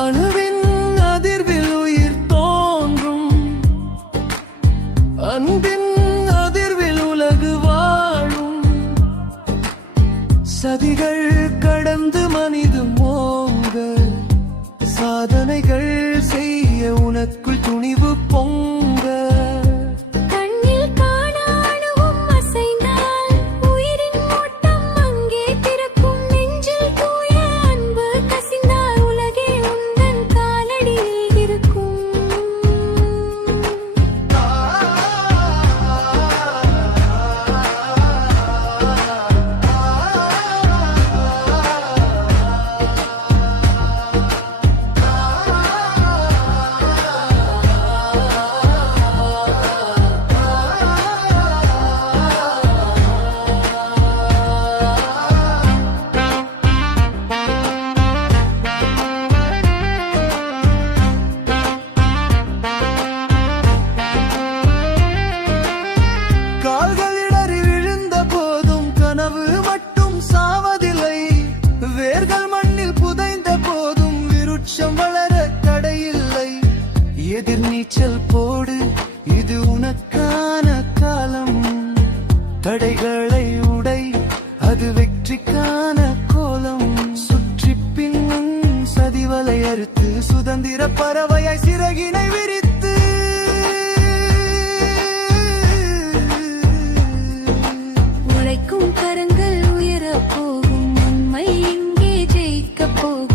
அணுவின் அதிர்வில் உயிர் தோன்றும், அன்பின் அதிர்வில் உலகு வாழும். சதிகள் கடந்து மனிதம் ஓங்க, சாதனைகள் செய்ய உனக்குள் துணிவு பொங்க. எதிர் நீச்சல் போடு, இது உனக்கான காலம். தடைகளை உடை, அது வெற்றிக்கான கோலம். சுற்றி பின்னும் சதிவலை அறுத்து, சுதந்திர பறவையாய் சிறகினை விரித்து. உழைக்கும் கரங்கள் உயர போகும், உண்மை இங்கே ஜெயிக்க போகும்.